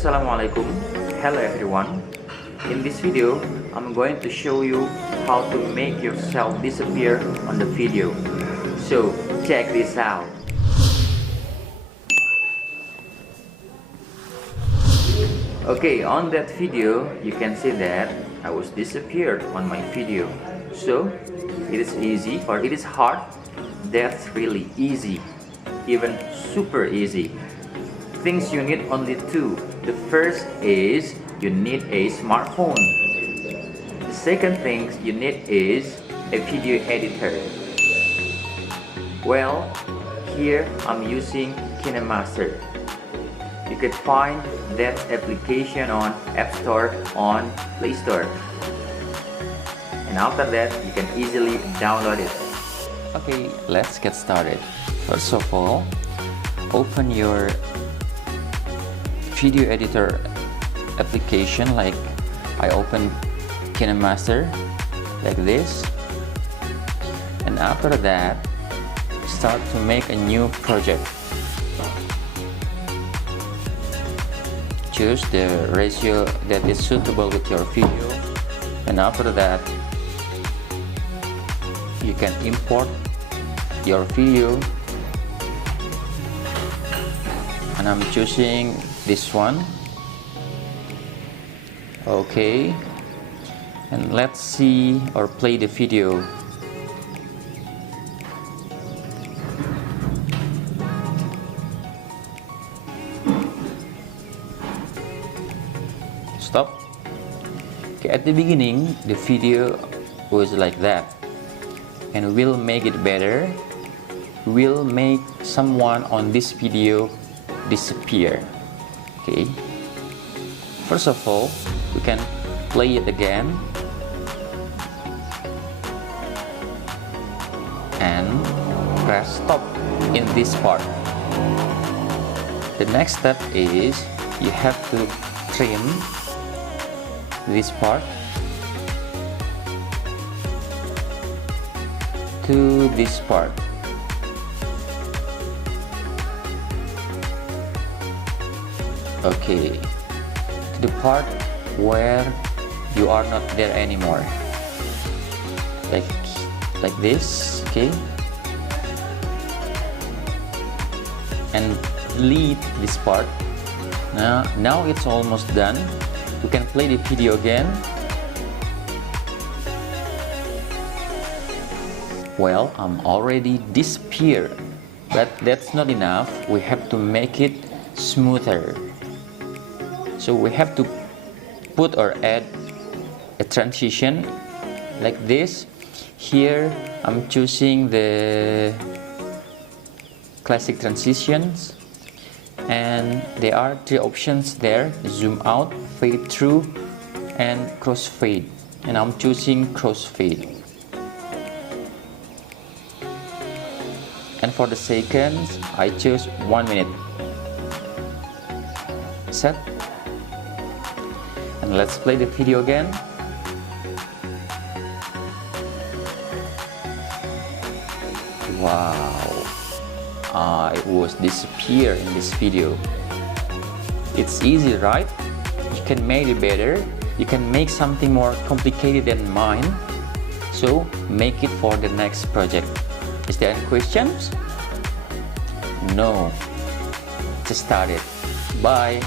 Assalamualaikum. Hello everyone. In this video, I'm going to show you how to make yourself disappear on the video. So check this out. Okay, on that video, you can see that I was disappeared on my video. So it is easy or it is hard. That's really easy, even super easy. Things you need only two. The first is you need a smartphone. The second thing you need is a video editor. Well, here I'm using KineMaster. You could find that application on App Store, on Play Store. And after that, you can easily download it. Okay, let's get started. First of all, open your video editor application. Like I open KineMaster like this, and after that start to make a new project. Choose the ratio that is suitable with your video, and after that you can import your video, and I'm choosing this one. Okay, and let's see or play the video. Stop. Okay, at the beginning the video was like that, and we'll make it better. We'll make someone on this video disappear. Okay, first of all, we can play it again and press stop in this part. The next step is you have to trim this part to this part. Okay, to the part where you are not there anymore, like this. Okay, and delete this part. Now it's almost done. We can play the video again. Well, I'm already disappeared, but that's not enough. We have to make it smoother. So we have to put or add a transition like this. Here I'm choosing the classic transitions, and there are three options there: zoom out, fade through, and crossfade. And I'm choosing crossfade. And for the seconds, I choose 1 minute. Set. And let's play the video again. Wow, I was disappear in this video. It's easy, right? You can make it better. You can make something more complicated than mine. So make it for the next project. Is there any questions? No. Just start it. Bye.